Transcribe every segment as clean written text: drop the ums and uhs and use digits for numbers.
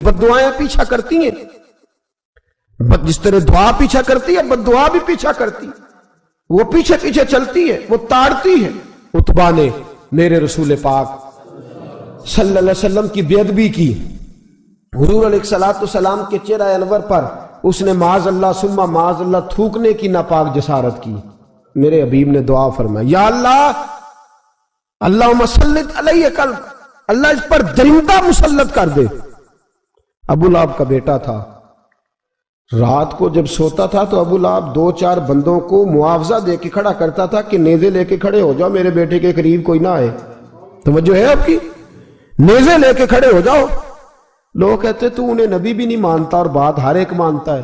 बद दुआएं पीछा करती हैं, जिस तरह दुआ पीछा करती है बद दुआ भी पीछा करती है। वो पीछे पीछे चलती है, वो ताड़ती है। उतबा ने मेरे रसूल पाक सल्लल्लाहु अलैहि वसल्लम की बेअदबी की। हुजूर अलैहिस्सलाम के चेहरा अनवर पर उसने माज़ अल्लाह सुम्मा माज़ अल्लाह थूकने की नापाक जसारत की। मेरे हबीब ने दुआ फरमाई, या अल्लाह अल्लाहुम्मा सल्लित अलैहि कल्ब, अल्लाह इस पर दरिंदा मुसल्लत कर दे। अबू लहब का बेटा था, रात को जब सोता था तो अबू लहब 2-4 बंदों को मुआवजा दे के खड़ा करता था कि नेज़े लेके खड़े हो जाओ, मेरे बेटे के करीब कोई ना आए। तवज्जो है आपकी? नेज़े लेके खड़े हो जाओ। लोग कहते तू उन्हें नबी भी नहीं मानता और बात हर एक मानता है,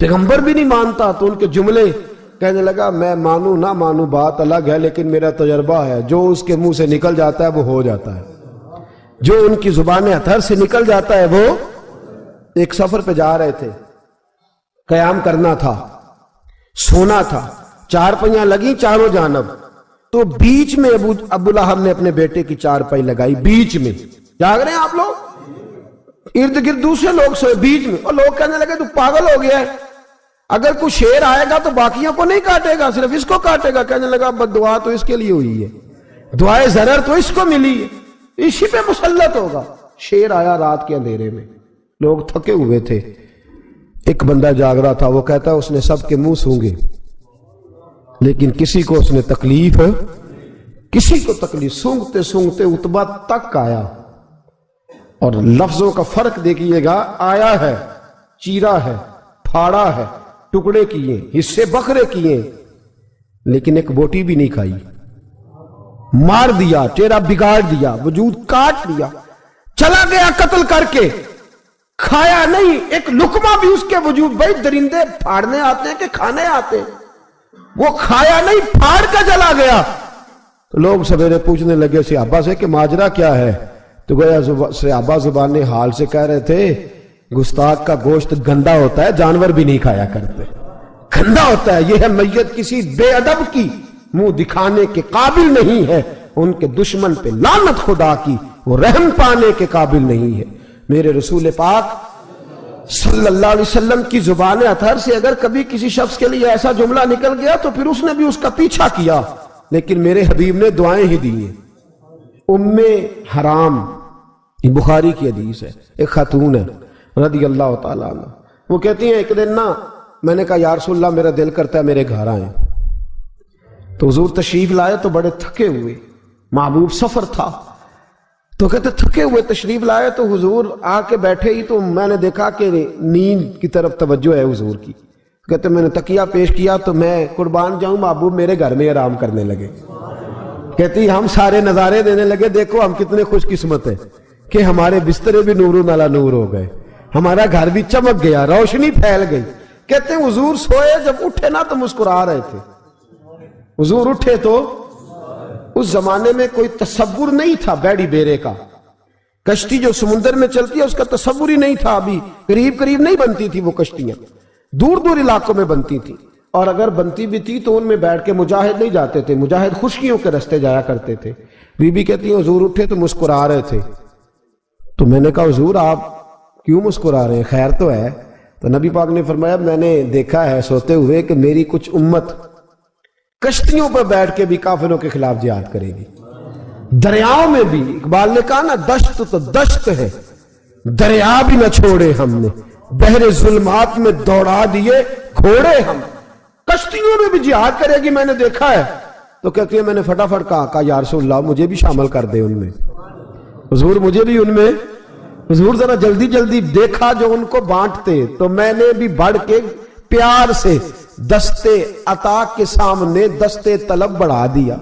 पैगंबर भी नहीं मानता। तो उनके जुमले कहने लगा, मैं मानू ना मानू बात अलग है, लेकिन मेरा तजर्बा है, जो उसके मुंह से निकल जाता है वो हो जाता है, जो उनकी जुबान अतहर से निकल जाता है वो। एक सफर पे जा रहे थे, कयाम करना था, सोना था, 4 पहियां लगी चारों जानब। तो बीच में अबू लहब ने अपने बेटे की 4 पाई लगाई, बीच में। जाग रहे हैं आप लोग? इर्द गिर्द दूसरे लोग सोए, बीच में। और लोग कहने लगे तू पागल हो गया है, अगर कोई शेर आएगा तो बाकियों को नहीं काटेगा, सिर्फ इसको काटेगा। कहने लगा बद्दुआ तो इसके लिए हुई है, दुआए ज़रर तो इसको मिली है, इसी पे मुसल्लत होगा। शेर आया रात के अंधेरे में, लोग थके हुए थे। एक बंदा जाग रहा था, वो कहता है उसने सबके मुंह सूंघे लेकिन किसी को उसने तकलीफ, किसी को तकलीफ। सूंघते सूंघते उतबा तक आया। और लफ्जों का फर्क देखिएगा, आया है, चीरा है, फाड़ा है, टुकड़े किए, हिस्से बखरे किए, लेकिन एक बोटी भी नहीं खाई। मार दिया, चेहरा बिगाड़ दिया, वजूद काट दिया, चला गया कत्ल करके, खाया नहीं एक लुकमा भी उसके वजूद। भाई दरिंदे फाड़ने आते हैं कि खाने आते हैं? वो खाया नहीं, फाड़ कर चला गया। तो लोग सवेरे पूछने लगे सहाबा से कि माजरा क्या है? तो गया सहाबा जुबान हाल से कह रहे थे, गुस्ताख का गोश्त गंदा होता है, जानवर भी नहीं खाया करते, गंदा होता है। यह है मैयत किसी बेअदब की, मुंह दिखाने के काबिल नहीं है, उनके दुश्मन पे लानत खुदा की, वो रहम पाने के काबिल नहीं है। मेरे रसूल पाक सल्लल्लाहु अलैहि वसल्लम की जुबान अतहर से अगर कभी किसी शख्स के लिए ऐसा जुमला निकल गया तो फिर उसने भी उसका पीछा किया, लेकिन मेरे हबीब ने दुआएं ही दी हैं। उम्मे हराम, बुखारी की हदीस है, एक खातून है रदी अल्लाह ताला अन्हा, वो कहती हैं एक दिन ना मैंने कहा या रसूलल्लाह मेरा दिल करता है मेरे घर आए। तो हुजूर तशरीफ लाए तो बड़े थके हुए, महबूब सफर था, तो कहते थके हुए तशरीफ लाए तो हुजूर आके बैठे ही तो मैंने देखा कि नींद की तरफ तवज्जो है हुजूर की। कहते मैंने तकिया पेश किया तो मैं कुर्बान जाऊं महबूब मेरे घर में आराम करने लगे। कहती हम सारे नजारे देने लगे, देखो हम कितने खुशकिस्मत हैं कि हमारे बिस्तरे भी नूर नाला नूर हो गए, हमारा घर भी चमक गया, रोशनी फैल गई। कहते हुजूर सोए, जब उठे ना तो मुस्कुरा रहे थे। हुजूर उठे तो उस जमाने में कोई तसव्वुर नहीं था बैड़ी बेरे का, कश्ती जो समुद्र में चलती है उसका तसव्वुर ही नहीं था। अभी करीब करीब नहीं बनती थी वो कश्तियां, दूर दूर इलाकों में बनती थी, और अगर बनती भी थी तो उनमें बैठ के मुजाहिद नहीं जाते थे, मुजाहिद खुशकियों के रास्ते जाया करते थे। बीबी कहती है हुजूर उठे तो मुस्कुरा रहे थे। तो मैंने कहा हुजूर आप क्यों मुस्कुरा रहे हैं, खैर तो है? तो नबी पाक ने फरमाया मैंने देखा है सोते हुए कि मेरी कुछ उम्मत कश्तियों पर बैठ के भी काफिरों के खिलाफ जिहाद करेगी, दरियाओं में भी। इकबाल ने कहा ना दश्त तो दश्त है, दरिया भी न छोड़े हमने, बहरे जुल्मात में दौड़ा दिए घोड़े हम। कश्तियों में भी जिहाद करेगी, मैंने देखा है। तो कहती है मैंने फटाफट कहा या रसूलल्लाह मुझे भी शामिल कर दे उनमें, हुजूर मुझे भी उनमें। हुजूर जरा जल्दी जल्दी देखा जो उनको बांटते, तो मैंने भी बढ़ के प्यार से दस्ते अता के सामने दस्ते तलब बढ़ा दिया।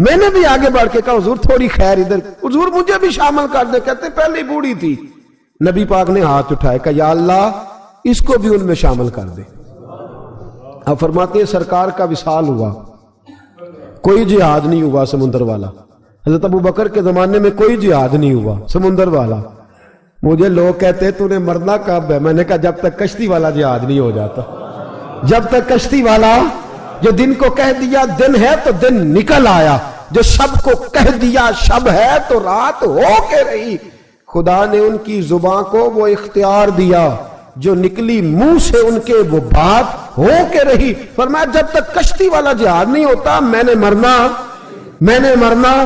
मैंने भी आगे बढ़ के कहा हुजूर थोड़ी खैर इधर, हुजूर मुझे भी शामिल कर दे। कहते पहले बूढ़ी थी। नबी पाक ने हाथ उठाया, कहा या अल्लाह इसको भी उनमें शामिल कर दे। अब फरमाते हैं सरकार का विसाल हुआ, कोई जिहाद नहीं हुआ समुंदर वाला। हजरत अबू बकर के जमाने में कोई जिहाद नहीं हुआ समुंदर वाला। मुझे लोग कहते तूने मरना कब है? मैंने कहा जब तक कश्ती वाला जिहाद नहीं हो जाता, जब तक कश्ती वाला जो दिन को कह दिया दिन है तो दिन निकल आया, जो शब को कह दिया शब है तो रात हो के रही। خدا نے ان کی زبان کو وہ اختیار دیا جو نکلی منہ سے ان کے وہ بات ہو کے رہی. فرمایا جب تک کشتی والا جہاد نہیں ہوتا میں نے مرنا.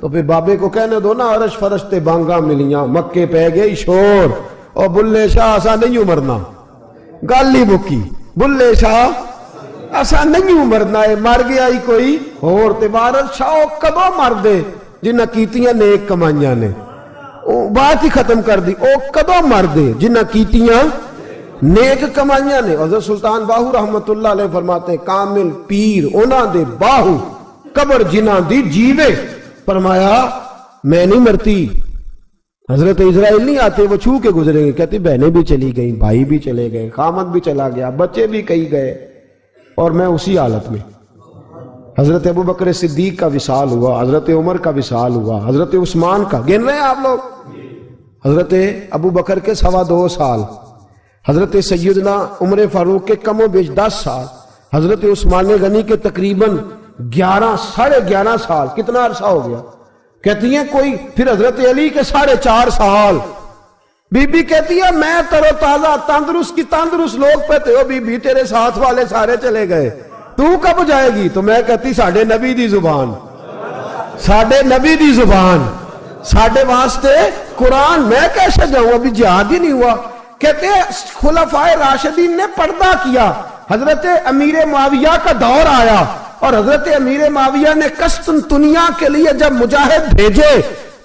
تو پھر بابے کو کہنے دو نا عرش فرشتے بانگا ملیاں مکے پہ گئی شور اور بلے شاہ ایسا نہیں مرنا. گالی مکی بلے شاہ ایسا نہیں مرنا ہے, مر گیا ہی کوئی اور تبارت شاہ کدو مر دے جنہ کیتیاں نیک کمائیاں نے, بات ہی ختم کر دی. او کدو مر دے جنہ کیتیاں نیک کمائیاں نے. حضرت سلطان باہو رحمت اللہ علیہ فرماتے ہیں کامل پیر اونا دے باہو قبر جنہ دی جیوے. فرمایا میں نہیں مرتی. حضرت اسرائیل نہیں آتے وہ چھو کے گزریں گے, کہتے بہنیں بھی چلی گئیں, بھائی بھی چلے گئے, خامد بھی چلا گیا, بچے بھی کئی گئے, اور میں اسی حالت میں. حضرت ابو بکر صدیق کا وصال ہوا, حضرت عمر کا وصال ہوا, حضرت عثمان کا گن رہے ہیں آپ لوگ, حضرت ابو بکر کے 2.25 سال, حضرت سیدنا عمر فاروق کے کم و بیش 10 سال, حضرت عثمان غنی کے تقریباً 11.5 سال. کتنا عرصہ ہو گیا؟ کہتی ہیں کوئی. پھر حضرت علی کے 4.5 سال. بی بی کہتی ہے میں تر و تازہ تندرست کی تندرست لوگ پہ تھے, بی بی تیرے ساتھ والے سارے چلے گئے, تو کب جائے گی؟ تو میں کہتی ساڑھے نبی دی زبان, ساڑھے واسطے قرآن, میں کیسے جاؤں, ابھی جہاد ہی نہیں ہوا. کہتے ہیں خلفائے راشدین نے پردہ کیا, حضرت امیر معاویہ کا دور آیا اور حضرت امیر معاویہ نے قسطنطنیہ کے لیے جب مجاہد بھیجے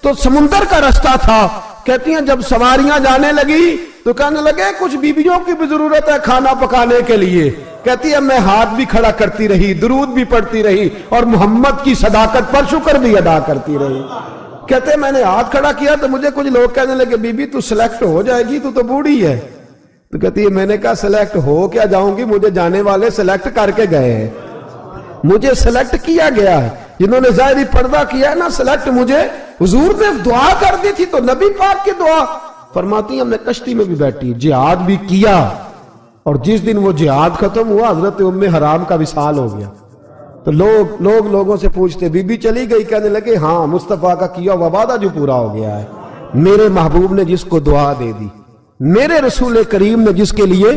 تو سمندر کا رستہ تھا. کہتی ہیں جب سواریاں جانے لگی تو کہنے لگے کچھ بیویوں کی بھی ضرورت ہے کھانا پکانے کے لیے. کہتی ہے میں ہاتھ بھی کھڑا کرتی رہی, درود بھی پڑھتی رہی اور محمد کی صداقت پر شکر بھی ادا کرتی رہی. کہتے ہیں میں نے ہاتھ کھڑا کیا تو مجھے کچھ لوگ کہنے لگے بی بی تو سلیکٹ ہو جائے گی, تو بوڑھی ہے. تو کہتی ہے میں نے کہا سلیکٹ ہو کیا جاؤں گی, مجھے جانے والے سلیکٹ کر کے گئے ہیں, مجھے سلیکٹ کیا گیا ہے. جنہوں نے ظاہری پردہ کیا ہے نا سلیکٹ, مجھے حضور نے دعا کر دی تھی تو نبی پاک کی دعا. فرماتی ہیں ہم نے کشتی میں بھی بیٹھی, جہاد بھی کیا, اور جس دن وہ جہاد ختم ہوا حضرت ام حرام کا وصال ہو گیا. تو لوگوں سے پوچھتے بی بی چلی گئی, کہنے لگے ہاں مصطفیٰ کا کیا ہوا وعدہ جو پورا ہو گیا ہے, میرے محبوب نے جس کو دعا دے دی, میرے رسول کریم نے جس کے لیے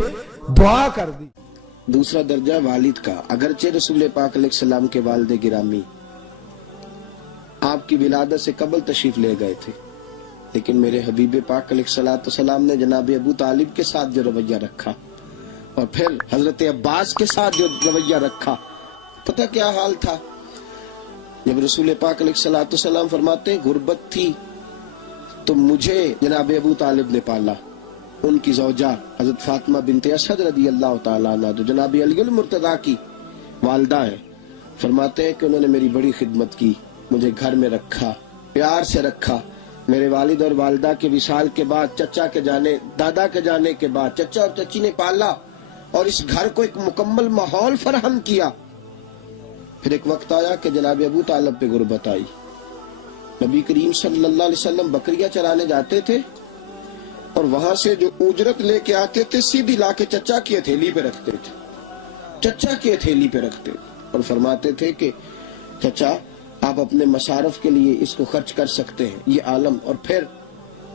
دعا کر دی. دوسرا درجہ والد کا. اگرچہ رسول پاک علیہ السلام کے والد گرامی آپ کی ولادت سے قبل تشریف لے گئے تھے, لیکن میرے حبیب پاک علیہ السلام نے جناب ابو طالب کے ساتھ جو رویہ رکھا اور پھر حضرت عباس کے ساتھ جو رویہ رکھا, پتہ کیا حال تھا. جب رسول پاک علیہ السلام فرماتے غربت تھی تو مجھے جناب ابو طالب نے پالا. ان کی زوجہ حضرت فاطمہ بنت اسد رضی اللہ تعالیٰ عنہ جو جناب علی المرتضیٰ کی والدہ ہیں, فرماتے ہیں کہ انہوں نے میری بڑی خدمت کی, مجھے گھر میں رکھا, پیار سے رکھا. میرے والد اور والدہ کے وصال کے بعد چچا کے جانے, دادا کے جانے کے بعد چچا اور چچی نے پالا اور اس گھر کو ایک مکمل ماحول فراہم کیا. پھر ایک وقت آیا کہ جناب ابو طالب پہ غربت آئی. نبی کریم صلی اللہ علیہ وسلم بکریاں چرانے جاتے تھے اور وہاں سے جو اجرت لے کے آتے تھے سیدھی لا کے چچا کی ہتھیلی پہ رکھتے تھے, چچا کی ہتھیلی پہ رکھتے اور فرماتے تھے کہ چچا آپ اپنے مصارف کے لیے اس کو خرچ کر سکتے ہیں, یہ عالم. اور پھر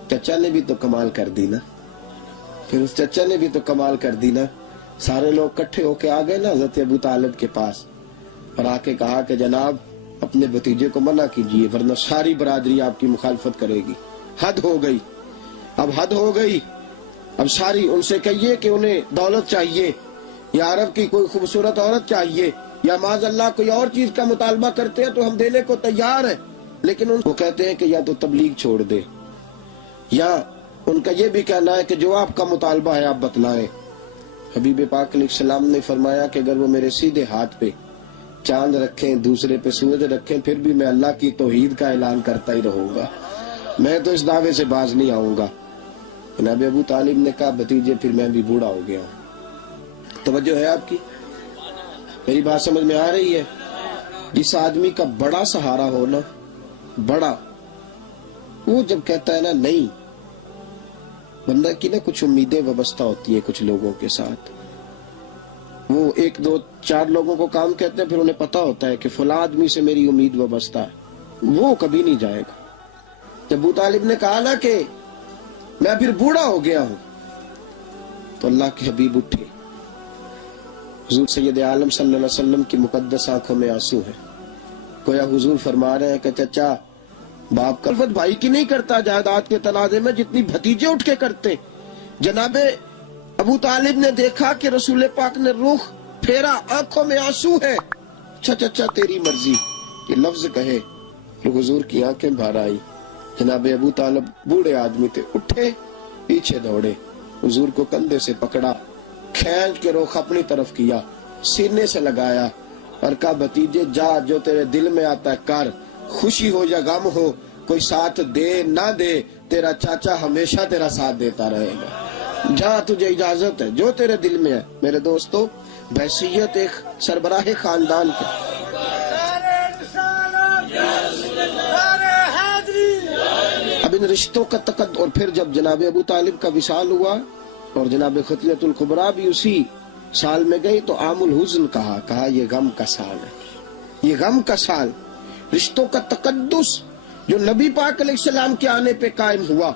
چچا نے بھی تو کمال کر دی نا, پھر اس چچا نے بھی تو کمال کر دی نا. سارے لوگ کٹھے ہو کے آ گئے نا حضرت ابو طالب کے پاس اور آ کے کہا کہ جناب اپنے بھتیجے کو منع کیجئے ورنہ ساری برادری آپ کی مخالفت کرے گی. حد ہو گئی, اب حد ہو گئی. اب ساری ان سے کہیے کہ انہیں دولت چاہیے یا عرب کی کوئی خوبصورت عورت چاہیے یا معاذ اللہ کوئی اور چیز کا مطالبہ کرتے ہیں تو ہم دینے کو تیار ہیں, لیکن ان کو کہتے ہیں کہ یا تو تبلیغ چھوڑ دے یا ان کا یہ بھی کہنا ہے کہ جو آپ کا مطالبہ ہے آپ بتلائیں. حبیب پاک علیہ السلام نے فرمایا کہ اگر وہ میرے سیدھے ہاتھ پہ چاند رکھیں, دوسرے پہ سورج رکھیں, پھر بھی میں اللہ کی توحید کا اعلان کرتا ہی رہوں گا, میں تو اس دعوے سے باز نہیں آؤں گا. جناب ابو طالب نے کہا بھتیجے پھر میں بھی بوڑھا ہو گیا ہوں. توجہ ہے آپ کی, میری بات سمجھ میں آ رہی ہے. جس آدمی کا بڑا سہارا ہو نا, بڑا, وہ جب کہتا ہے نا نہیں, بندہ کی نا کچھ امیدیں وابستہ ہوتی ہیں کچھ لوگوں کے ساتھ. وہ 1 2 4 لوگوں کو کام کہتے ہیں, پھر انہیں پتا ہوتا ہے کہ فلاں آدمی سے میری امید وابستہ ہے, وہ کبھی نہیں جائے گا. जब अबू तालिब ने कहा ना कि मैं फिर बूढ़ा हो गया हूं, तो अल्लाह के हबीब उठे। हुजूर सैयद आलम सल्लल्लाहु अलैहि वसल्लम की मुकद्दस आंखों में आंसू है। गोया हुजूर फरमा रहे हैं कि चाचा, बाप कल्फत भाई की नहीं करता जायदाद के तनाजे में जितनी भतीजे उठ के करते। जनाबे अबू तालिब ने देखा कि रसूल पाक ने रुख फेरा, आंखों में आंसू है। अच्छा चाचा तेरी मर्जी, ये लफ्ज कहे तो हुजूर की आंखें भर आई। जनाबे अबू तालिब बूढ़े आदमी थे, उठे पीछे दौड़े, हुजूर को कंधे से पकड़ा, खींच के रुख अपनी तरफ किया, सीने से लगाया और कहा भतीजे जा, जो तेरे दिल में आता है कर, खुशी हो या गम हो, कोई साथ दे ना दे, तेरा चाचा हमेशा तेरा साथ देता रहेगा। जा, तुझे इजाजत है, जो तेरे दिल में है। मेरे दोस्तों, बहसीयत एक सरबराह खानदान के अब इन रिश्तों का तकद, और फिर जब जनाब अबू तालिब का विसाल हुआ और जनाब खतलतुल कुबरा भी उसी साल में गई, तो आमुल हुज़्न कहा ये गम का साल है, ये गम का साल। रिश्तों का तकद्दुस जो नबी पाक अलैहिस्सलाम के आने पे कायम हुआ,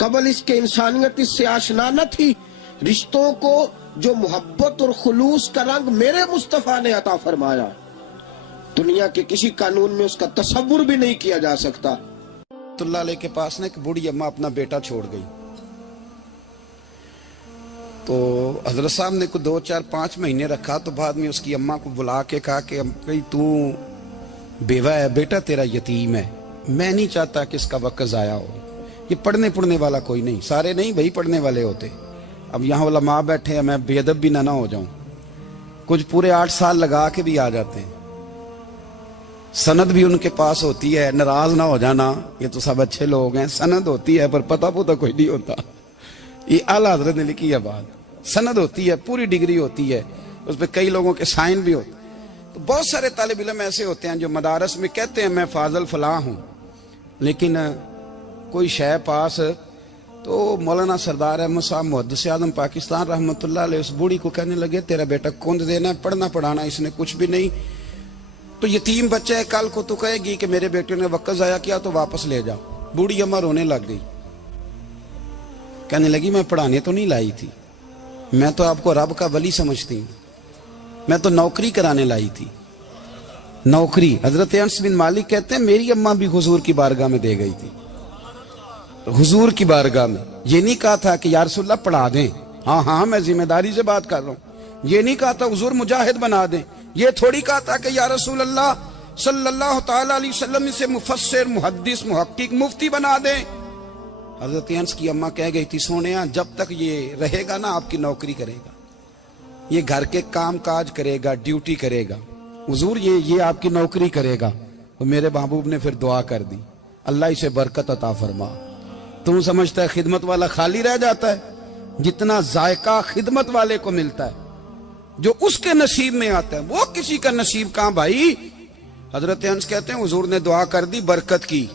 कबल इसके इंसानियत इससे आशना न थी। रिश्तों को जो मोहब्बत और खुलूस का रंग मेरे मुस्तफा ने अता फरमाया, दुनिया के किसी कानून में उसका तसव्वुर भी नहीं किया जा सकता। तुल्ला अली के पास ना एक बूढ़ी अम्मा अपना बेटा छोड़ गई, तो हजरत साहब ने को 2, 4, 5 महीने रखा। तो बाद में उसकी अम्मा को बुला के कहा कि भाई तू बेवा है, बेटा तेरा यतीम है, मैं नहीं चाहता कि इसका वक्त जाया हो। ये पढ़ने वाला कोई नहीं, सारे नहीं भाई पढ़ने वाले होते। अब यहाँ उलमा बैठे हैं, मैं बेअदब भी ना हो जाऊं। कुछ पूरे 8 साल लगा के भी आ जाते हैं, सनद भी उनके पास होती है, नाराज ना हो जाना, ये तो सब अच्छे लोग हैं। सनद होती है पर पता कोई नहीं होता। ये आला हजरत ने लिखी है बात, सनद होती है, पूरी डिग्री होती है, उस पर कई लोगों के साइन भी होते। तो बहुत सारे तालिब इल्म ऐसे होते हैं जो मदारस में कहते हैं मैं फाजल फलां हूं, लेकिन कोई शय पास, तो मौलाना सरदार अहमद साहब मुहद्दिस आज़म पाकिस्तान रहमतुल्लाह अलैह उस बूढ़ी को कहने लगे तेरा बेटा कुंद देना, पढ़ना पढ़ाना इसने कुछ भी नहीं, तो यतीम बच्चा है, कल को तो कहेगी कि मेरे बेटे ने वक्त जाया किया तो वापस ले जाओ। बूढ़ी अम्मा रोने लग गई, कहने लगी मैं पढ़ाने तो नहीं लाई थी, मैं तो आपको रब का वली समझती हूँ, मैं तो नौकरी कराने लाई थी, नौकरी। हजरत अनस बिन मालिक कहते हैं मेरी अम्मा भी हुजूर की बारगाह में दे गई थी, तो हुजूर की बारगाह में ये नहीं कहा था कि या रसूलल्लाह पढ़ा दें, हाँ मैं जिम्मेदारी से बात कर रहा हूँ, ये नहीं कहा था हुजूर मुजाहिद बना दें, ये थोड़ी कहा था कि या रसूलल्लाह सल्लल्लाहु तआला अलैहि वसल्लम से मुफस्सिर, मुहद्दिस, मुहक्किक, मुफ्ती बना दें। हजरत अनस की अम्मा कह गई थी सोनिया जब तक ये रहेगा ना आपकी नौकरी करेगा, ये घर के काम काज करेगा, ड्यूटी करेगा, हुजूर ये आपकी नौकरी करेगा। तो मेरे महबूब ने फिर दुआ कर दी, अल्लाह इसे बरकत अता फरमा। तू समझता है खिदमत वाला खाली रह जाता है? जितना जायका खिदमत वाले को मिलता है, जो उसके नसीब में आता है, वो किसी का नसीब कहां भाई। हजरत अनस कहते हैं हुजूर ने दुआ कर दी, बरकत की।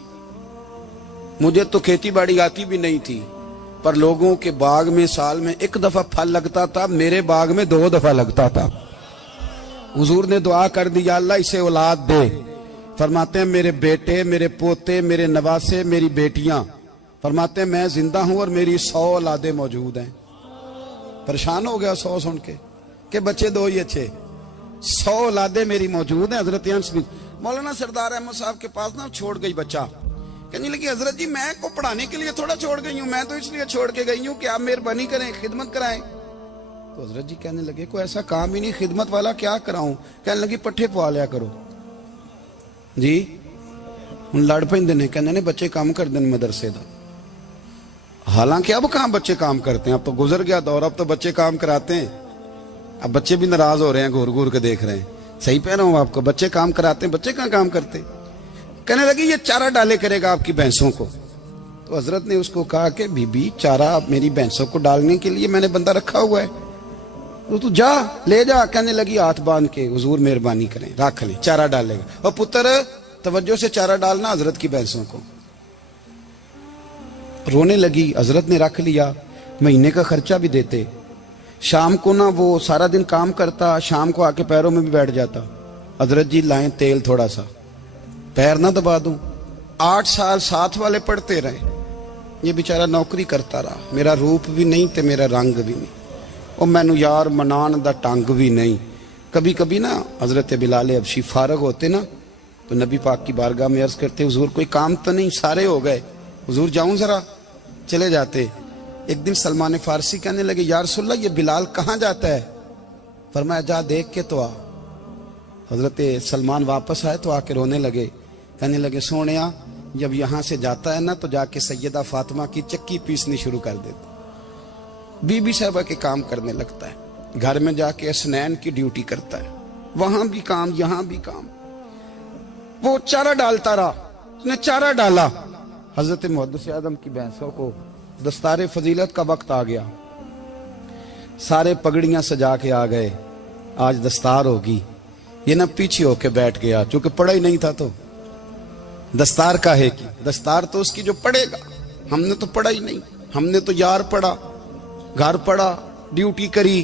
मुझे तो खेती बाड़ी आती भी नहीं थी, पर लोगों के बाग में साल में 1 दफा फल लगता था, मेरे बाग में 2 दफा लगता था। हुजूर ने दुआ कर दी अल्लाह इसे औलाद दे। फरमाते हैं मेरे बेटे, मेरे पोते, मेरे नवासे, मेरी बेटियां, फरमाते हैं मैं जिंदा हूं और मेरी 100 औलादे मौजूद हैं। परेशान हो गया 100 सुन के बच्चे 2 ही अच्छे, 100 औलादे मेरी मौजूद हैं। हजरत अनस भी मौलाना सरदार अहमद साहब के पास ना छोड़ गई बच्चा, कहने लगी हजरत जी मैं को पढ़ाने के लिए थोड़ा छोड़ गई हूँ, मैं तो इसलिए छोड़ के गई हूँ कि आप मेहरबानी करें, खिदमत कराएं। तो हजरत जी कहने लगे कोई ऐसा काम ही नहीं, खिदमत वाला क्या कराऊं। कहने लगी पट्ठे पवा लिया करो जी। ਹੁਣ लड़ ਪੈਂਦੇ ਨੇ, कहने ने बच्चे काम कर दें मदरसे का। हालांकि अब कहाँ बच्चे काम करते हैं, अब तो गुजर गया दौर, अब तो बच्चे काम कराते हैं। अब बच्चे भी नाराज हो रहे हैं, घूर घूर के देख रहे हैं। सही कह रहा हूं आपको, बच्चे काम कराते हैं, बच्चे कहाँ काम करते। कहने लगी ये चारा डाले करेगा आपकी भैंसों को। तो हजरत ने उसको कहा कि बीबी चारा मेरी भैंसों को डालने के लिए मैंने बंदा रखा हुआ है, तो तू जा ले जा। कहने लगी हाथ बांध के हुजूर मेहरबानी करें रख ले, चारा डालेगा। और पुत्र तवज्जो से चारा डालना हजरत की भैंसों को। रोने लगी, हजरत ने रख लिया, महीने का खर्चा भी देते। शाम को ना वो सारा दिन काम करता, शाम को आके पैरों में भी बैठ जाता। हजरत जी लाएं तेल थोड़ा सा, पैर ना दबा दूं। 8 साल साथ वाले पढ़ते रहे, ये बेचारा नौकरी करता रहा, मेरा रूप भी नहीं ते मेरा रंग भी नहीं, और मैनू यार मनान दा टंग भी नहीं। कभी कभी ना हजरत बिलाल हबशी फारग होते ना तो नबी पाक की बारगाह में अर्ज करते, हुजूर कोई काम तो नहीं, सारे हो गए, हुजूर जाऊं जरा, चले जाते। एक दिन सलमान फारसी कहने लगे, या रसूलल्लाह ये बिलाल कहाँ जाता है? फरमाया जा देख के तो आ। हजरत सलमान वापस आए तो आके रोने लगे, कहने लगे सोनिया जब यहाँ से जाता है ना तो जाके सैयदा फातिमा की चक्की पीसनी शुरू कर देता, बीबी साहबा के काम करने लगता है, घर में जाके असनैन की ड्यूटी करता है, वहां भी काम यहाँ भी काम। वो चारा डालता रहा, उसने चारा डाला। हजरत मुहद्दिस आदम की भैंसों को दस्तारे फजीलत का वक्त आ गया, सारे पगड़ियां सजा के आ गए, आज दस्तार होगी। ये ना पीछे होके बैठ गया, चूंकि पढ़ा ही नहीं था तो दस्तार का है कि दस्तार तो उसकी जो पढ़ेगा, हमने तो पढ़ा ही नहीं, हमने तो यार पढ़ा, घर पढ़ा, ड्यूटी करी।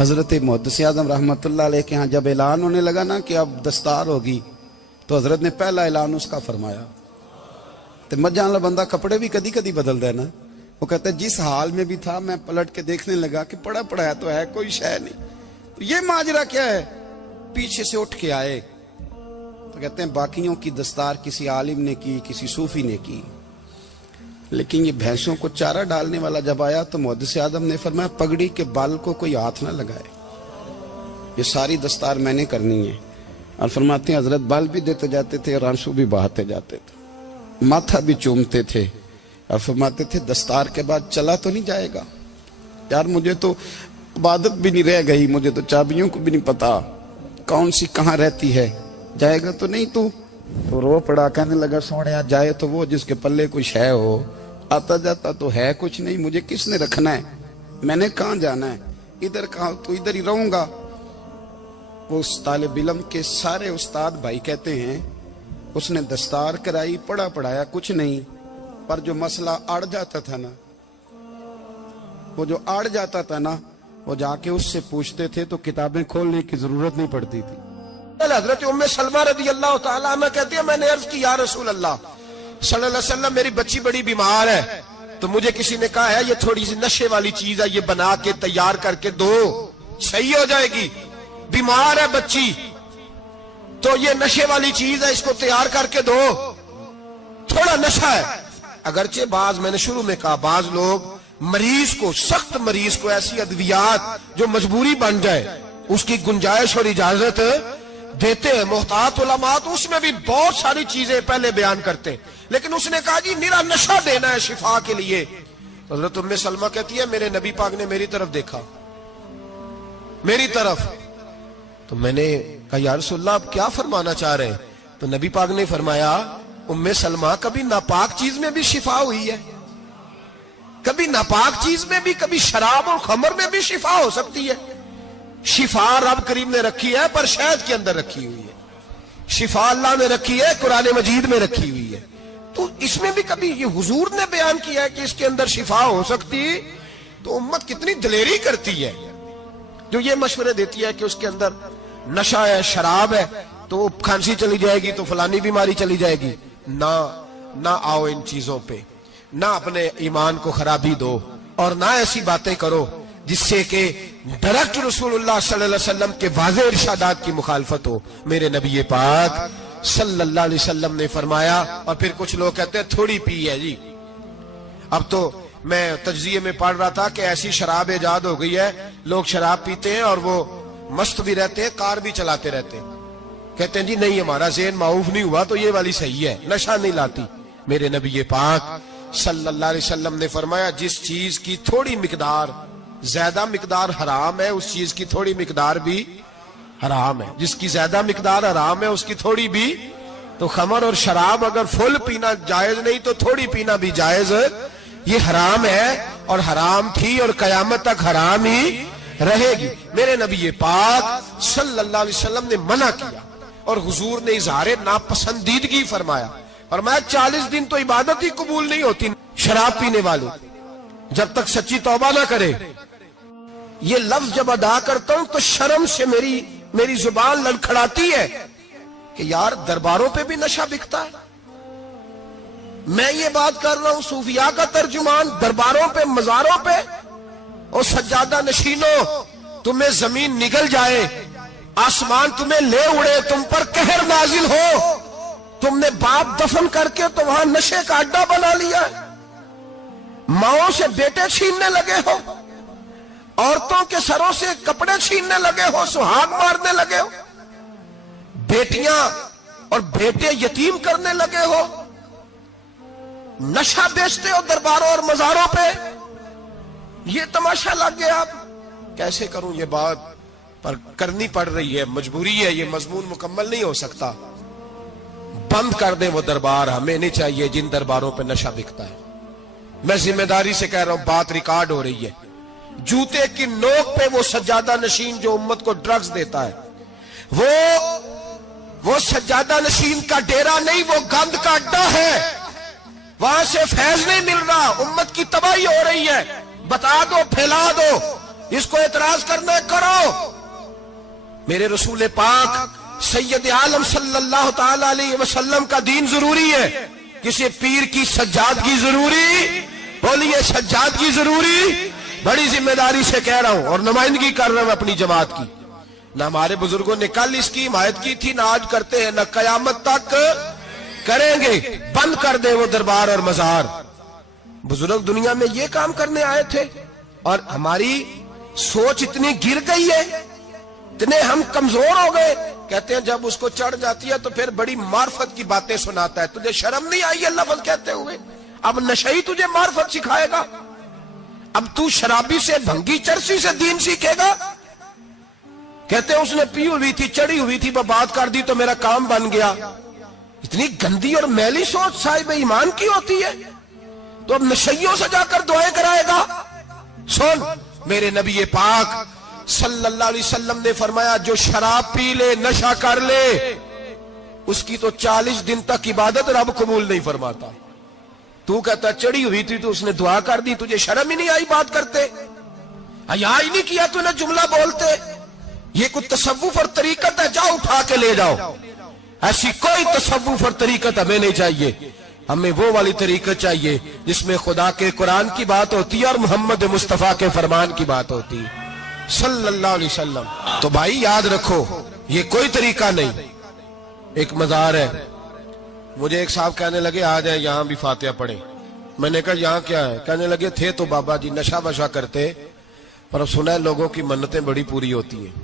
हजरत मुहद्दिस आदम रहमतुल्लाह अलैह के यहाँ जब ऐलान होने लगा ना कि अब दस्तार होगी, तो हजरत ने पहला ऐलान उसका फरमाया। तो मजा वाला बंदा कपड़े भी कदी कदी बदलता है ना, वो कहता है जिस हाल में भी था मैं पलट के देखने लगा कि पढ़ा पढ़ाया तो है, कोई शय नहीं, तो ये माजरा क्या है? पीछे से उठ के आए तो कहते हैं बाकियों की दस्तार किसी आलिम ने की, किसी सूफी ने की, लेकिन ये भैंसों को चारा डालने वाला जब आया तो मुहद्दिस आदम ने फरमाया पगड़ी के बाल को कोई हाथ ना लगाए, ये सारी दस्तार मैंने करनी है। और फरमाते हैं हजरत बाल भी देते जाते थे और आंसू भी बहाते जाते थे, माथा भी चूमते थे, और फरमाते थे दस्तार के बाद चला तो नहीं जाएगा यार, मुझे तो इबादत भी नहीं रह गई, मुझे तो चाबियों को भी नहीं पता कौन सी कहाँ रहती है, जाएगा तो नहीं तू? तो रो पड़ा, कहने लगा सोनिया जाए तो वो जिसके पल्ले कुछ है हो, आता जाता तो है कुछ नहीं, मुझे किसने रखना है, मैंने कहाँ जाना है, इधर कहाँ, तो इधर ही रहूंगा। वो उस तालिब इल्म के सारे उस्ताद भाई कहते हैं उसने दस्तार कराई, पढ़ा पढ़ाया कुछ नहीं, पर जो मसला अड़ जाता था ना, वो जो अड़ जाता था ना, वो जाके उससे पूछते थे तो किताबें खोलने की जरूरत नहीं पड़ती थी। हजरत उम्मे सलमा रज़ी अल्लाह तआला अन्हा कहती है, मैंने अर्ज की या रसूल अल्लाह सल्लल्लाहु अलैहि वसल्लम मेरी बच्ची बड़ी बीमार है, तो मुझे किसी ने कहा है ये थोड़ी सी नशे वाली चीज है, ये बना के तैयार करके दो, सही हो जाएगी। बीमार है बच्ची तो ये नशे वाली चीज है, इसको तैयार करके दो, थोड़ा नशा है। अगरचे बाज, मैंने शुरू में कहा, बाज लोग मरीज को, सख्त मरीज को ऐसी अद्वियात जो मजबूरी बन जाए उसकी गुंजाइश और इजाजत देते हैं। मोहतात उलमा तो उसमें भी बहुत सारी चीजें पहले बयान करते हैं, लेकिन उसने कहा जी निरा नशा देना है शिफा के लिए। हजरत उम्मे सलमा कहती है मेरे नबी पाक ने मेरी तरफ देखा, मेरी तरफ, तो मैंने कहा या रसूलल्लाह आप क्या फरमाना चाह रहे हैं? तो नबी पाक ने फरमाया उम्मे सलमा कभी नापाक चीज में भी शिफा हुई है, कभी नापाक चीज में भी, कभी शराब और खमर में भी शिफा हो सकती है। शिफा रब करीम ने रखी है पर शहद के अंदर रखी हुई है, शिफा अल्लाह ने रखी है, कुरान मजीद में रखी हुई है, तो इसमें भी कभी ये हुजूर ने बयान किया है कि इसके अंदर शिफा हो सकती, तो उम्मत कितनी दलेरी करती है जो ये मशवरे देती है कि उसके अंदर नशा है, शराब है, तो खांसी चली जाएगी तो फलानी बीमारी चली जाएगी। ना आओ इन चीजों पे, ना अपने ईमान को खराबी दो, और ना ऐसी बातें करो जिससे कि डायरेक्ट रसूलुल्लाह सल्लल्लाहु अलैहि वसल्लम के वाज़ेह इरशादात की मुखालफत हो। मेरे नबी पाक सल्लल्लाहु अलैहि वसल्लम ने फरमाया, और फिर कुछ लोग कहते हैं थोड़ी पी है जी। अब तो मैं तज्जिये में पढ़ रहा था कि ऐसी शराब इजाद हो गई है, लोग शराब पीते हैं और वो मस्त भी रहते हैं, कार भी चलाते रहते हैं, कहते हैं जी नहीं हमारा ज़हन माऊफ नहीं हुआ तो ये वाली सही है, नशा नहीं लाती। मेरे नबी पाक सल्लल्लाहु अलैहि वसल्लम ने फरमाया जिस चीज की थोड़ी मिकदार, ज्यादा मिकदार हराम है, उस चीज की थोड़ी मिकदार भी हराम है, जिसकी ज्यादा मिकदार हराम है उसकी थोड़ी भी। तो खमर और शराब अगर फुल पीना जायज नहीं तो थोड़ी पीना भी जायज, ये हराम है और हराम थी और कयामत तक हराम ही रहेगी। मेरे नबी पाक सल्लल्लाहु अलैहि वसल्लम ने मना किया और हुजूर ने इजहार नापसंदीदगी फरमाया, और मैं 40 दिन तो इबादत ही कबूल नहीं होती शराब पीने वाले जब तक सच्ची तौबा ना करे। ये लफ्ज जब अदा करता हूं तो शर्म से मेरी जुबान लड़खड़ाती है कि यार दरबारों पे भी नशा बिकता है, میں یہ بات کر رہا ہوں صوفیاء کا ترجمان، درباروں پہ مزاروں پہ، اور سجادہ نشینوں تمہیں زمین نگل جائے، آسمان تمہیں لے اڑے، تم پر قہر نازل ہو، تم نے باپ دفن کر کے تو وہاں نشے کا اڈا بنا لیا ہے، ماؤں سے بیٹے چھیننے لگے ہو، عورتوں کے سروں سے کپڑے چھیننے لگے ہو، سہاگ مارنے لگے ہو، بیٹیاں اور بیٹے یتیم کرنے لگے ہو، نشہ بیچتے ہو درباروں اور مزاروں پہ، یہ تماشا لگ گیا۔ آپ کیسے کروں یہ بات، پر کرنی پڑ رہی ہے، مجبوری ہے، یہ مضمون مکمل نہیں ہو سکتا۔ بند کر دیں وہ دربار، ہمیں نہیں چاہیے جن درباروں پہ نشہ بکتا ہے۔ میں ذمہ داری سے کہہ رہا ہوں، بات ریکارڈ ہو رہی ہے۔ جوتے کی نوک پہ وہ سجادہ نشین جو امت کو ڈرگز دیتا ہے، وہ سجادہ نشین کا ڈیرا نہیں، وہ گند کا اڈا ہے، وہاں سے فیض نہیں مل رہا، امت کی تباہی ہو رہی ہے۔ بتا دو، پھیلا دو، اس کو اعتراض کرنا ہے کرو۔ میرے رسول پاک سید عالم صلی اللہ تعالی علیہ وسلم کا دین ضروری ہے، کسی پیر کی سجادگی ضروری؟ بولیے سجادگی ضروری؟ بڑی ذمہ داری سے کہہ رہا ہوں اور نمائندگی کر رہا ہوں اپنی جماعت کی۔ نہ ہمارے بزرگوں نے کل اس کی حمایت کی تھی، نہ آج کرتے ہیں، نہ قیامت تک کریں گے۔ بند کر دے وہ دربار اور مزار۔ بزرگ دنیا میں یہ کام کرنے آئے تھے، اور ہماری سوچ اتنی گر گئی ہے، اتنے ہم کمزور ہو گئے۔ کہتے ہیں جب اس کو چڑھ جاتی ہے تو پھر بڑی معرفت کی باتیں سناتا ہے۔ تجھے شرم نہیں آئی ہے لفظ کہتے ہوئے؟ اب نشئی تجھے معرفت سکھائے گا؟ اب تو شرابی سے، بھنگی چرسی سے دین سیکھے گا؟ کہتے ہیں اس نے پی ہوئی تھی، چڑھی ہوئی تھی، بات کر دی تو میرا کام بن گیا۔ اتنی گندی اور میلی سوچ صاحب ایمان کی ہوتی ہے، تو اب نشیوں سے جا کر دعائیں کرائے گا؟ سن، میرے نبی پاک صلی اللہ علیہ وسلم نے فرمایا جو شراب پی لے، نشہ کر لے، اس کی تو 40 دن تک عبادت رب قبول نہیں فرماتا۔ تو کہتا چڑھی ہوئی تھی تو اس نے دعا کر دی، تجھے شرم ہی نہیں آئی بات کرتے؟ حیا ہی نہیں کیا تو نے جملہ بولتے؟ یہ کوئی تصوف اور طریقت ہے؟ جاؤ اٹھا کے لے جاؤ۔ ایسی کوئی تصوف اور طریقت ہمیں نہیں چاہیے، ہمیں وہ والی طریقت چاہیے جس میں خدا کے قرآن کی بات ہوتی ہے اور محمد مصطفیٰ کے فرمان کی بات ہوتی ہے صلی اللہ علیہ وسلم۔ تو بھائی یاد رکھو، یہ کوئی طریقہ نہیں۔ ایک مزار ہے، مجھے ایک صاحب کہنے لگے آ جائیں یہاں بھی فاتحہ پڑھیں۔ میں نے کہا یہاں کیا ہے؟ کہنے لگے تھے تو بابا جی نشہ وشہ کرتے، پر اب سنا ہے لوگوں کی منتیں بڑی پوری ہوتی ہیں،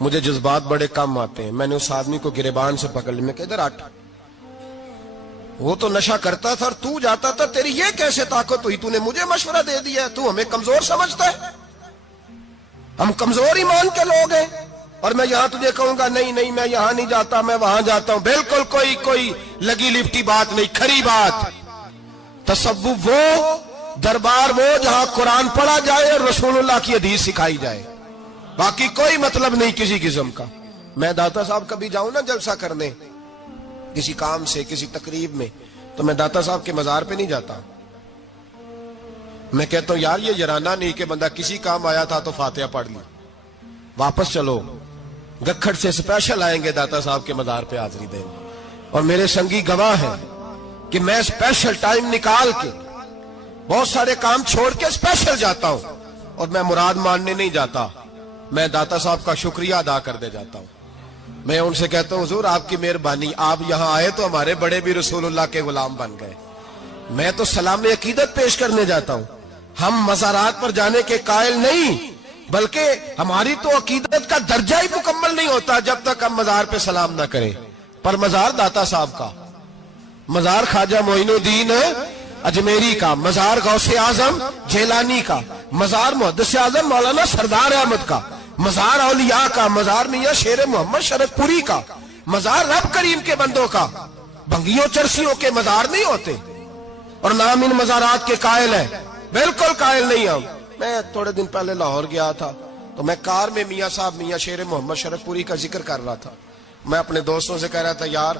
مجھے جذبات بڑے کم آتے ہیں۔ میں نے اس آدمی کو گریبان سے پکڑ لی، میں کہا ادھر ہٹ، وہ تو نشہ کرتا تھا اور تو جاتا تھا، تیری یہ کیسے طاقت ہوئی؟ تو نے مجھے مشورہ دے دیا، تو ہمیں کمزور سمجھتا ہے؟ ہم کمزور ایمان کے لوگ ہیں، اور میں یہاں تجھے کہوں گا نہیں نہیں میں یہاں نہیں جاتا، میں وہاں جاتا ہوں۔ بالکل کوئی لگی لپٹی بات نہیں، کھری بات۔ تصوف وہ، دربار وہ جہاں قرآن پڑھا جائے اور رسول اللہ کی حدیث سکھائی جائے، باقی کوئی مطلب نہیں کسی قسم کا۔ میں داتا صاحب کبھی جاؤں نا جلسہ کرنے کسی کام سے، کسی تقریب میں، تو میں داتا صاحب کے مزار پہ نہیں جاتا۔ میں کہتا ہوں یار یہ یرانہ نہیں کہ بندہ کسی کام آیا تھا تو فاتحہ پڑھ لی، واپس چلو۔ گکھڑ سے سپیشل آئیں گے داتا صاحب کے مزار پہ حاضری دیں گے، اور میرے سنگی گواہ ہیں کہ میں سپیشل ٹائم نکال کے بہت سارے کام چھوڑ کے سپیشل جاتا ہوں، اور میں مراد ماننے نہیں جاتا، میں داتا صاحب کا شکریہ ادا کر دے جاتا ہوں۔ میں ان سے کہتا ہوں حضور آپ کی مہربانی، آپ یہاں آئے تو ہمارے بڑے بھی رسول اللہ کے غلام بن گئے۔ میں تو سلام عقیدت پیش کرنے جاتا ہوں، ہم مزارات پر جانے کے قائل نہیں، بلکہ ہماری تو عقیدت کا درجہ ہی مکمل نہیں ہوتا جب تک ہم مزار پہ سلام نہ کریں۔ پر مزار داتا صاحب کا، مزار خواجہ معین الدین اجمیری کا، مزار غوث اعظم جیلانی کا، مزار محدث اعظم مولانا سردار احمد کا، مزار اولیاء کا، مزار میاں شیر محمد شرک پوری کا، مزار رب کریم کے بندوں کا۔ بھنگیوں چرسیوں کے مزار نہیں ہوتے، اور نام ان مزارات کے قائل ہے، بالکل قائل نہیں ہم۔ میں تھوڑے دن پہلے لاہور گیا تھا تو میں کار میں میاں صاحب میاں شیر محمد شرک پوری کا ذکر کر رہا تھا، میں اپنے دوستوں سے کہہ رہا تھا یار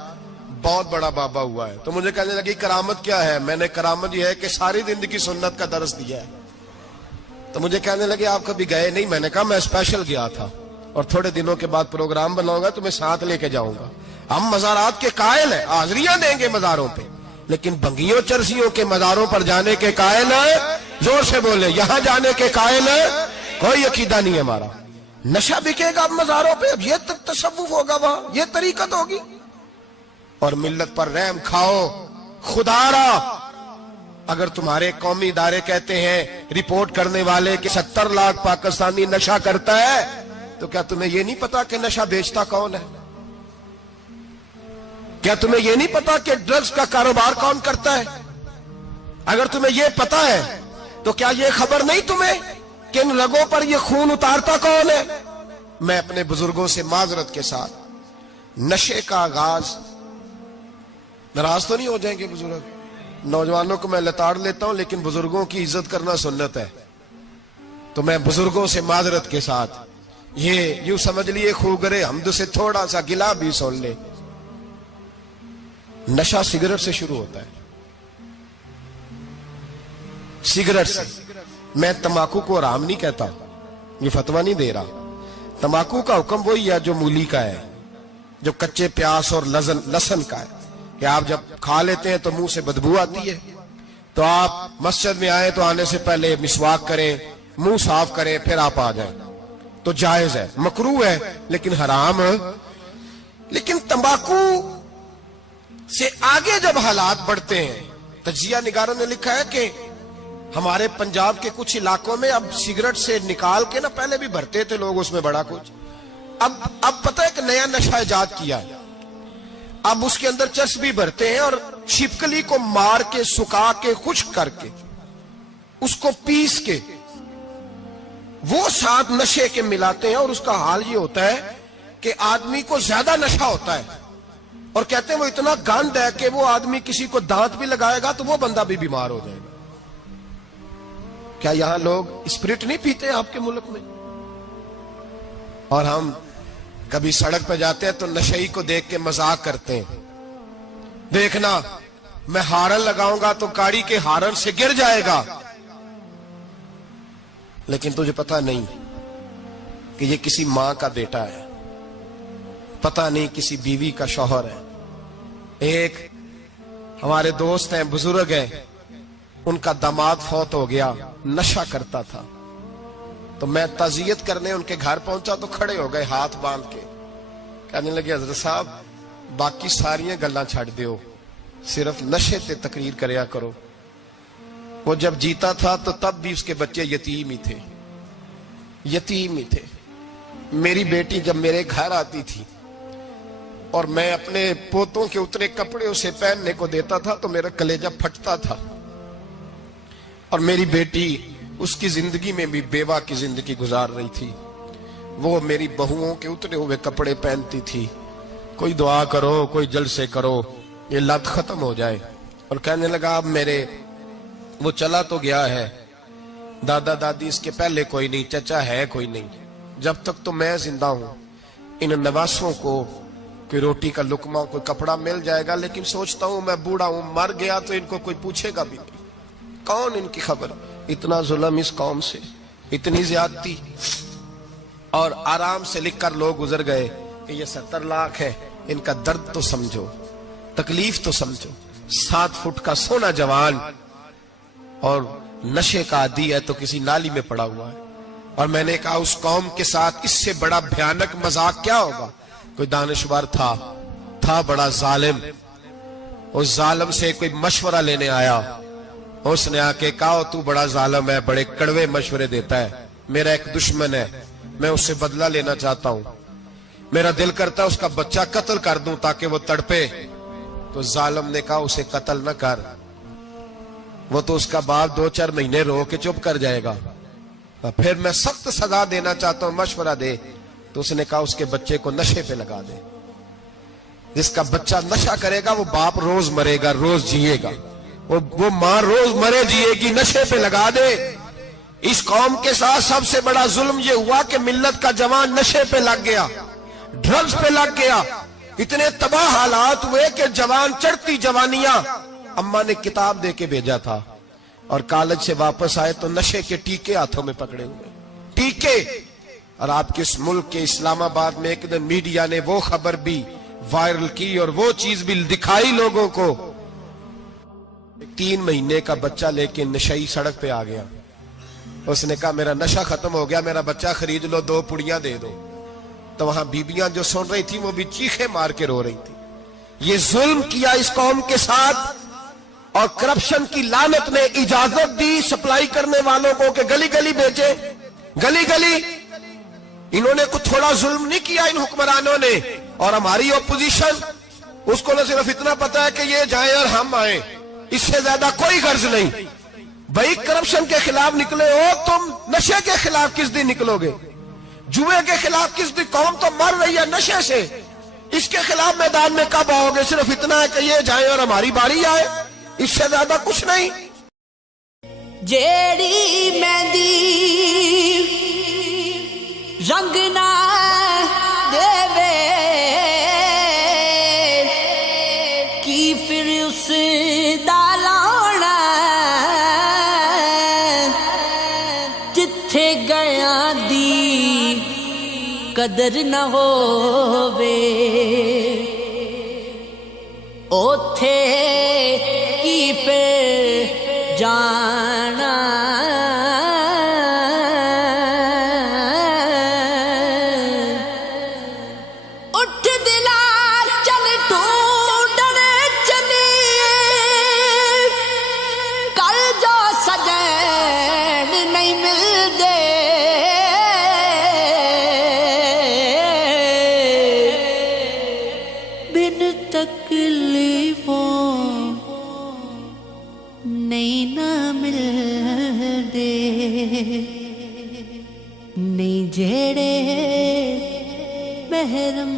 بہت بڑا بابا ہوا ہے، تو مجھے کہنے لگی کرامت کیا ہے؟ میں نے کرامت یہ ہے کہ ساری زندگی سنت کا درس دیا ہے۔ تو مجھے کہنے لگے آپ کبھی گئے نہیں؟ میں نے کہا میں اسپیشل گیا تھا، اور تھوڑے دنوں کے بعد پروگرام بناؤں گا تو میں ساتھ لے کے جاؤں گا۔ ہم مزارات کے قائل ہیں، حاضریاں دیں گے مزاروں پہ، لیکن بھنگیوں چرسیوں کے مزاروں پر جانے کے قائل ہیں، زور سے بولے، یہاں جانے کے قائل ہیں، کوئی عقیدہ نہیں ہے ہمارا۔ نشہ بکے گا اب مزاروں پہ، اب یہ تصوف ہوگا وہاں، یہ طریقت ہوگی، اور ملت پر رحم کھاؤ۔ خدا را اگر تمہارے قومی ادارے کہتے ہیں رپورٹ کرنے والے کہ 70 لاکھ پاکستانی نشہ کرتا ہے، تو کیا تمہیں یہ نہیں پتا کہ نشہ بیچتا کون ہے؟ کیا تمہیں یہ نہیں پتا کہ ڈرگز کا کاروبار کون کرتا ہے؟ اگر تمہیں یہ پتا ہے تو کیا یہ خبر نہیں تمہیں کہ ان رگوں پر یہ خون اتارتا کون ہے؟ میں اپنے بزرگوں سے معذرت کے ساتھ، نشے کا آغاز، ناراض تو نہیں ہو جائیں گے بزرگ، نوجوانوں کو میں لتاڑ لیتا ہوں لیکن بزرگوں کی عزت کرنا سنت ہے، تو میں بزرگوں سے معذرت کے ساتھ یہ یوں سمجھ لیے خوگرے حمد سے تھوڑا سا گلا بھی سن لے۔ نشہ سگریٹ سے شروع ہوتا ہے، سگریٹ سے۔ میں تمباکو کو حرام نہیں کہتا، یہ فتویٰ نہیں دے رہا، تمباکو کا حکم وہی ہے جو مولی کا ہے، جو کچے پیاز اور لہسن کا ہے، کہ آپ جب کھا لیتے ہیں تو منہ سے بدبو آتی ہے، تو آپ مسجد میں آئیں تو آنے سے پہلے مسواک کریں، منہ صاف کریں، پھر آپ آ جائیں، تو جائز ہے، مکروہ ہے لیکن حرام ہے۔ لیکن تمباکو سے آگے جب حالات بڑھتے ہیں، تجزیہ نگاروں نے لکھا ہے کہ ہمارے پنجاب کے کچھ علاقوں میں اب سگریٹ سے نکال کے نا، پہلے بھی بھرتے تھے لوگ اس میں بڑا کچھ، اب پتہ ہے کہ نیا نشہ ایجاد کیا ہے، اب اس کے اندر چربی بھرتے ہیں اور چھپکلی کو مار کے، سکھا کے، خشک کر کے، اس کو پیس کے وہ ساتھ نشے کے ملاتے ہیں، اور اس کا حال یہ ہوتا ہے کہ آدمی کو زیادہ نشہ ہوتا ہے، اور کہتے ہیں وہ اتنا گند ہے کہ وہ آدمی کسی کو دانت بھی لگائے گا تو وہ بندہ بھی بیمار ہو جائے گا۔ کیا یہاں لوگ اسپرٹ نہیں پیتے ہیں آپ کے ملک میں؟ اور ہم کبھی سڑک پہ جاتے ہیں تو نشئی کو دیکھ کے مذاق کرتے ہیں، دیکھنا میں ہارن لگاؤں گا تو گاڑی کے ہارن سے گر جائے گا، لیکن تجھے پتا نہیں کہ یہ کسی ماں کا بیٹا ہے، پتا نہیں کسی بیوی کا شوہر ہے۔ ایک ہمارے دوست ہیں، بزرگ ہیں، ان کا داماد فوت ہو گیا، نشہ کرتا تھا، تو میں تعزیت کرنے ان کے گھر پہنچا تو کھڑے ہو گئے ہاتھ باندھ کے، کہنے لگے حضرت صاحب باقی ساریاں گلاں چھڑ دیو، صرف نشے تے تقریر کریا کرو۔ وہ جب جیتا تھا تو تب بھی اس کے بچے یتیم ہی تھے، یتیم ہی تھے۔ میری بیٹی جب میرے گھر آتی تھی اور میں اپنے پوتوں کے اتنے کپڑے اسے پہننے کو دیتا تھا تو میرا کلیجہ پھٹتا تھا، اور میری بیٹی اس کی زندگی میں بھی بیوہ کی زندگی گزار رہی تھی، وہ میری بہوؤں کے اترے ہوئے کپڑے پہنتی تھی، کوئی دعا کرو، کوئی جلسے کرو، یہ لت ختم ہو جائے۔ اور کہنے لگا اب میرے وہ چلا تو گیا ہے، دادا دادی اس کے پہلے کوئی نہیں، چچا ہے کوئی نہیں، جب تک تو میں زندہ ہوں ان نواسوں کو کوئی روٹی کا لقمہ، کوئی کپڑا مل جائے گا، لیکن سوچتا ہوں میں بوڑھا ہوں، مر گیا تو ان کو کوئی پوچھے گا بھی نہیں، کون ان کی خبر۔ اتنا ظلم اس قوم سے، اتنی زیادتی، اور آرام سے لکھ کر لوگ گزر گئے کہ یہ 70 لاکھ ہے، ان کا درد تو سمجھو، تکلیف تو سمجھو۔ 7 فٹ کا سونا جوان اور نشے کا عادی ہے تو کسی نالی میں پڑا ہوا ہے۔ اور میں نے کہا اس قوم کے ساتھ اس سے بڑا بھیانک مذاق کیا ہوگا؟ کوئی دانشور تھا بڑا ظالم، اس ظالم سے کوئی مشورہ لینے آیا، اس نے آ کے کہا تو بڑا ظالم ہے، بڑے کڑوے مشورے دیتا ہے، میرا ایک دشمن ہے، میں اس سے بدلہ لینا چاہتا ہوں، میرا دل کرتا ہے اس کا بچہ قتل کر دوں تاکہ وہ تڑپے۔ تو ظالم نے کہا اسے قتل نہ کر، وہ تو اس کا باپ 2-4 مہینے رو کے چپ کر جائے گا، پھر میں سخت سزا دینا چاہتا ہوں، مشورہ دے۔ تو اس نے کہا اس کے بچے کو نشے پہ لگا دے، جس کا بچہ نشہ کرے گا وہ باپ روز مرے گا، روز جیے گا، وہ ماں روز مرے جیے گی، نشے پہ لگا دے۔ اس قوم کے ساتھ سب سے بڑا ظلم یہ ہوا کہ ملت کا جوان نشے پہ لگ گیا، ڈرگز پہ لگ گیا، اتنے تباہ حالات ہوئے کہ جوان چڑھتی جوانیاں، اماں نے کتاب دے کے بھیجا تھا، اور کالج سے واپس آئے تو نشے کے ٹیکے ہاتھوں میں پکڑے ہوئے، ٹیکے۔ اور آپ کے اس ملک کے اسلام آباد میں ایک دن میڈیا نے وہ خبر بھی وائرل کی اور وہ چیز بھی دکھائی لوگوں کو 3 महीने का बच्चा लेके नशई सड़क पे आ गया, उसने कहा मेरा नशा खत्म हो गया, मेरा बच्चा खरीद लो, 2 पुड़ियां दे दो। तो वहां बीबियां जो सुन रही थी वो भी चीखे मार के रो रही थी। ये जुल्म किया इस कौम के साथ, और करप्शन की लानत ने इजाजत दी सप्लाई करने वालों को कि गली गली बेचे, गली गली। इन्होंने कुछ थोड़ा जुल्म नहीं किया इन हुक्मरानों ने। और हमारी ऑपोजिशन, उसको न सिर्फ इतना पता है कि ये जाए और हम आए, इससे ज्यादा कोई गर्ज नहीं। भाई करप्शन के खिलाफ निकले हो तुम, नशे के खिलाफ किस दिन निकलोगे? जुए के खिलाफ किस दिन? कौम तो मर रही है नशे से, इसके खिलाफ मैदान में कब आओगे? सिर्फ इतना है कि ये जाए और हमारी बारी आए, इससे ज्यादा कुछ नहीं। जेड़ी मेहंदी रंग ना देवे की फिर उस दा लाउणा, जिथे गया दी कदर न होवे ओथे की पे जाना। उठ दिला चल ढूंढन चलिए, कल जो सजन नहीं मिलते, बिन तकलीफों नहीं ना मिलदे, नहीं जेड़े महरम